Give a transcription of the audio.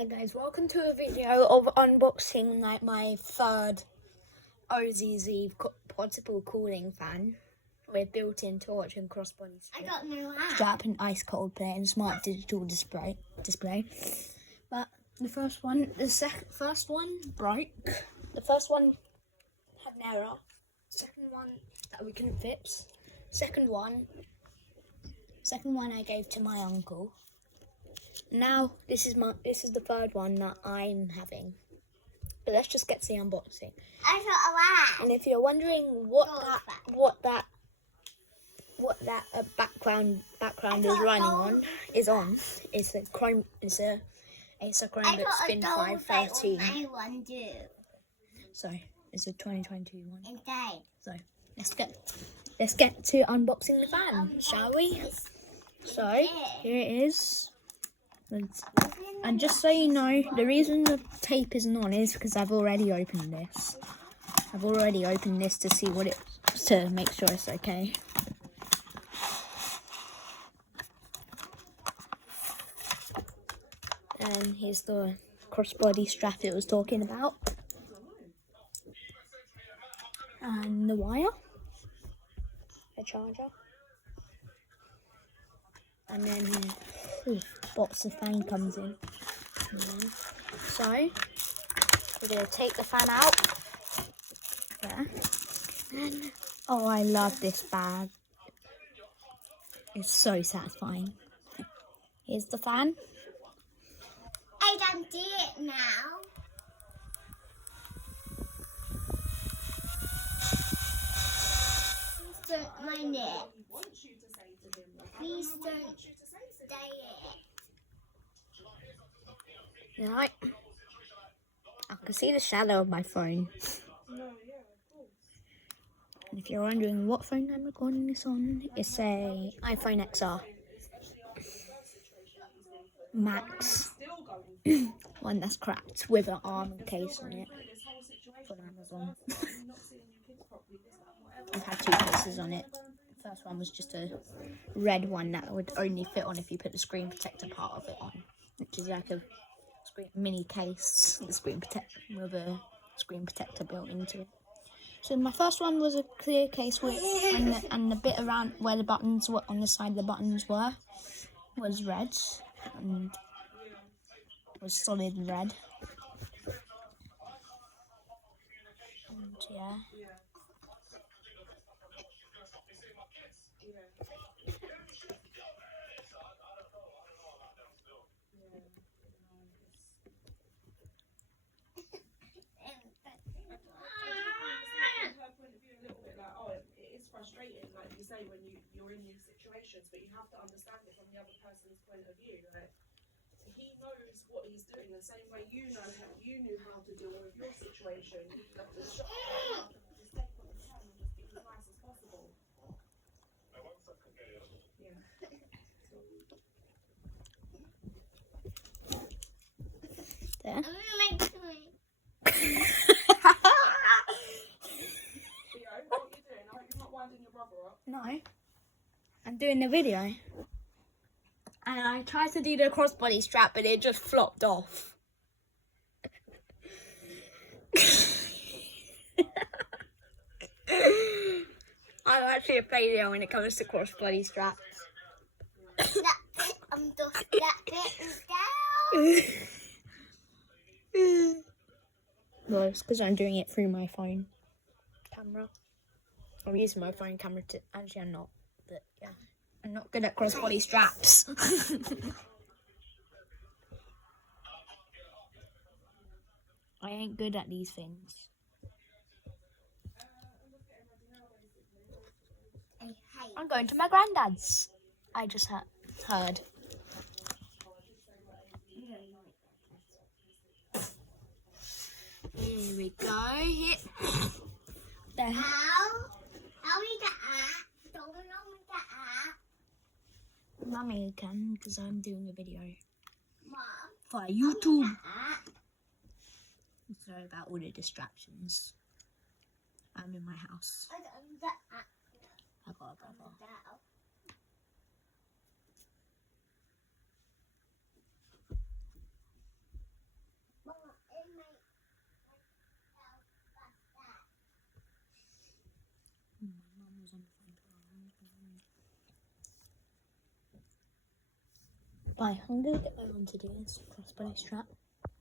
Hey guys, welcome to a video of unboxing my third OZZ portable cooling fan with built-in torch and crossbody strap and ice cold play and smart digital display. But the first one broke. The first one had an error. Second one that we couldn't fix. Second one I gave to my uncle. Now this is the third one that I'm having. But let's just get to the unboxing. And if you're wondering what that background is on, it's a Chrome. It's a Acer Chromebook Spin 513. So it's a 2022 one. So let's get to unboxing the fan, shall we? So here it is. And just so you know, the reason the tape isn't on is because I've already opened this. I've already opened this to see to make sure it's okay. And here's the crossbody strap it was talking about. And the wire. A charger. And then box the fan comes in. So we're gonna take the fan out. There. And oh, I love this bag. It's so satisfying. Here's the fan. I don't do it now. Please don't mind it. Please don't stay it. Right. I can see the shadow of my phone. And if you're wondering what phone I'm recording this on, it's a iPhone XR Max. One that's cracked with an arm case on it from Amazon. I've had two cases on it. The first one was just a red one that would only fit on if you put the screen protector part of it on, which is like a mini case with a screen protector built into it. So my first one was a clear case with, and the bit around where the buttons were on the side of the buttons was red and was solid red. And yeah. Frustrating, like you say, when you're in these situations, but you have to understand it from the other person's point of view. Like, he knows what he's doing the same way you knew how to deal with your situation. You have to shut up and just take what you can and just be as nice as possible. Yeah. There. I'm gonna make something. No, I'm doing the video. And I tried to do the crossbody strap, but it just flopped off. I'm actually a failure when it comes to crossbody straps. That bit is down. Well, it's because I'm doing it through my phone camera. I'm using my phone camera to... Actually, I'm not. But, yeah. I'm not good at crossbody straps. I ain't good at these things. I'm going to my granddad's. I just heard. Here we go. Here. There. How we the app? Don't know me the app. Mummy can, because I'm doing a video Mom. for YouTube. App. Sorry about all the distractions. I'm in my house. I got the app. I got a brother. Right, I'm gonna get my on to do this crossbody strap.